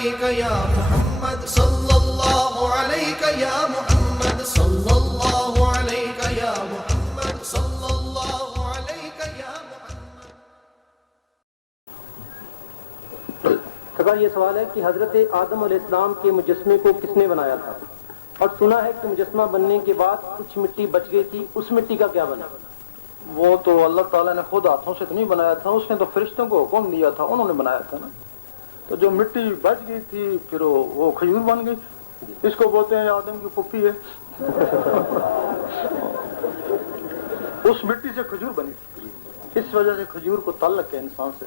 अलैका या मुहम्मद सल्लल्लाहु अलैका या मुहम्मद सल्लल्लाहु अलैका या मुहम्मद सल्लल्लाहु अलैका या मुहम्मद। ये सवाल है कि हजरत आदम अलैहिस्सलाम के मुजस्मे को किसने बनाया था? और सुना है कि मुजस्मा बनने के बाद कुछ मिट्टी बच गई थी, उस मिट्टी का क्या बना? वो तो अल्लाह ताला ने खुद हाथों से तो नहीं बनाया था, उसने तो फरिश्तों को हुक्म दिया था, उन्होंने बनाया था ना। तो जो मिट्टी बच गई थी फिर वो खजूर बन गई। इसको बोलते हैं आदम की पुप्पी है। उस मिट्टी से खजूर बनी, इस वजह से खजूर को ताल्लुक है इंसान से।